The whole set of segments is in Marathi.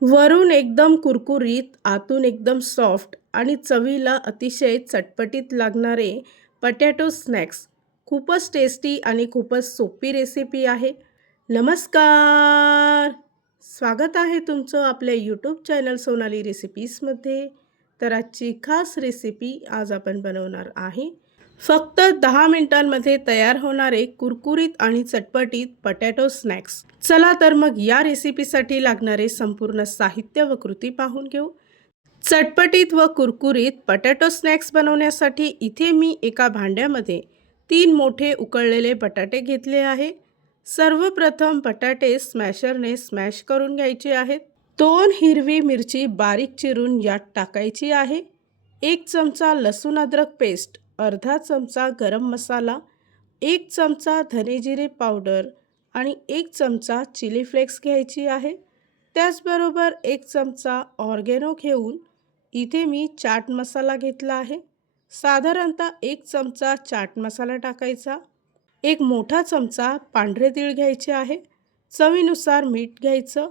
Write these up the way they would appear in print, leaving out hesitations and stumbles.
वरून एकदम कुरकुरीत, आतून एकदम सॉफ्ट आणि चवीला अतिशय चटपटीत लागणारे पटॅटो स्नॅक्स. खूपच टेस्टी आणि खूपच सोपी रेसिपी आहे. नमस्कार! स्वागत आहे तुमचं आपल्या यूट्यूब चॅनल सोनाली रेसिपीजमध्ये. तर आजची खास रेसिपी आज आपण बनवणार आहे. फक्त 10 मिनिटांमध्ये तयार होणारे कुरकुरीत आणि चटपटीत पटॅटो स्नॅक्स. चला तर मग या रेसिपीसाठी लागणारे संपूर्ण साहित्य व कृती पाहून घेऊ. चटपटीत व कुरकुरीत पटॅटो स्नॅक्स बनवण्यासाठी इथे मी एका भांड्यामध्ये 3 मोठे उकळलेले बटाटे घेतले आहे. सर्वप्रथम बटाटे स्मॅशरने स्मॅश करून घ्यायचे आहेत. 2 हिरवी मिरची बारीक चिरून यात टाकायची आहे. 1 चमचा लसूण अद्रक पेस्ट, अर्धा चमचा गरम मसाला, 1 चमचा धने जिरे पावडर आणि 1 चमचा चिली फ्लेक्स घ्यायची आहे. त्याचबरोबर 1 चमचा ऑर्गेनो घेऊन इथे मी चाट मसाला घेतला आहे. साधारणतः 1 चमचा चाट मसाला टाकायचा. 1 मोठा चमचा पांढरे तीळ घ्यायचे आहे. चवीनुसार मीठ घ्यायचं.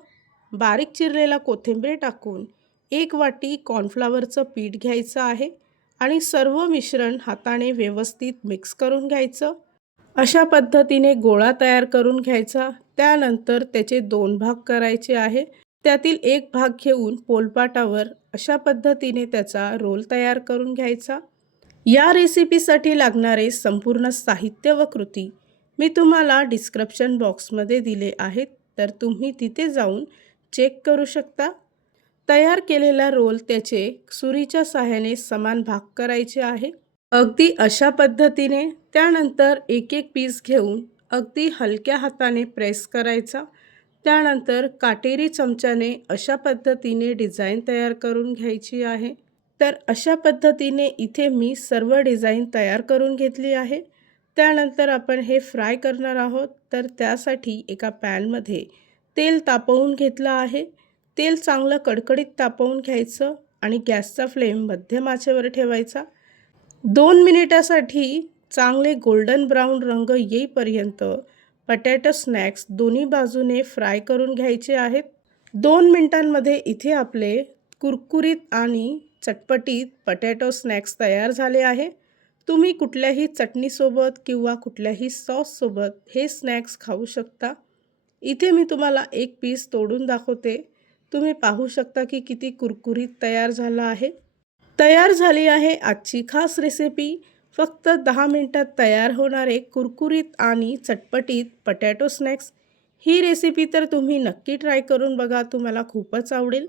बारीक चिरलेला कोथिंबीर टाकून 1 वाटी कॉर्नफ्लॉवरचं पीठ घ्यायचं आहे आणि सर्व मिश्रण हाताने व्यवस्थित मिक्स करून घ्यायचं. अशा पद्धतीने गोळा तयार करून घ्यायचा. त्यानंतर त्याचे 2 भाग करायचे आहे. त्यातील 1 भाग घेऊन पोलपाटावर अशा पद्धतीने त्याचा रोल तयार करून घ्यायचा. या रेसिपीसाठी लागणारे संपूर्ण साहित्य व कृती मी तुम्हाला डिस्क्रिप्शन बॉक्समध्ये दिले आहेत, तर तुम्ही तिथे जाऊन चेक करू शकता. तयार केलेला रोल त्याचे सुरीच्या सहाय्याने समान भाग करायचे आहे. अगदी अशा पद्धतीने. त्यानंतर एक एक पीस घेऊन अगदी हलक्या हाताने प्रेस करायचा. त्यानंतर काटेरी चमच्याने अशा पद्धतीने डिझाईन तयार करून घ्यायची आहे. तर अशा पद्धतीने इथे मी सर्व डिझाईन तयार करून घेतली आहे. त्यानंतर आपण हे फ्राय करणार आहोत. तर त्यासाठी एका पॅनमध्ये तेल तापवून घेतलं आहे. तेल चांगलं कडकडीत तापवून घ्यायचं आणि गॅसचा फ्लेम मध्यम आचेवर ठेवायचा. 2 मिनिटासाठी चांगले गोल्डन ब्राऊन रंग येईपर्यंत पटॅटो स्नॅक्स दोन्ही बाजूने फ्राय करून घ्यायचे आहेत. 2 मिनिटांमध्ये इथे आपले कुरकुरीत आणि चटपटीत पटॅटो स्नॅक्स तयार झाले आहे. तुम्ही कुठल्याही चटणीसोबत किंवा कुठल्याही सॉससोबत हे स्नॅक्स खाऊ शकता. इथे मी तुम्हाला एक पीस तोडून दाखवते. तुम्ही पाहू शकता की किती कुरकुरीत तयार झाला आहे. तयार झाली आहे आजची खास रेसिपी. फक्त 10 मिनिटात तयार होणारे कुरकुरीत आणि चटपटीत पटॅटो स्नॅक्स. ही रेसिपी तर तुम्ही नक्की ट्राय करून बघा, तुम्हाला खूपच आवडेल.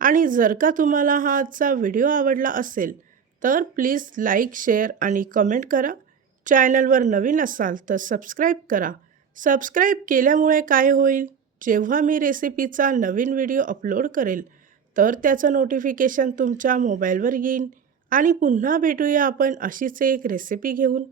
आणि जर का तुम्हाला हा आजचा व्हिडिओ आवडला असेल तर प्लीज लाईक, शेअर आणि कमेंट करा. चॅनलवर नवीन असाल तर सबस्क्राईब करा. सबस्क्राईब केल्यामुळे काय होईल, जेव्हा मी रेसिपीचा नवीन व्हिडिओ अपलोड करेल तर त्याचं नोटिफिकेशन तुमच्या मोबाईलवर येईल. आणि पुन्हा भेटूया आपण अशीच एक रेसिपी घेऊन.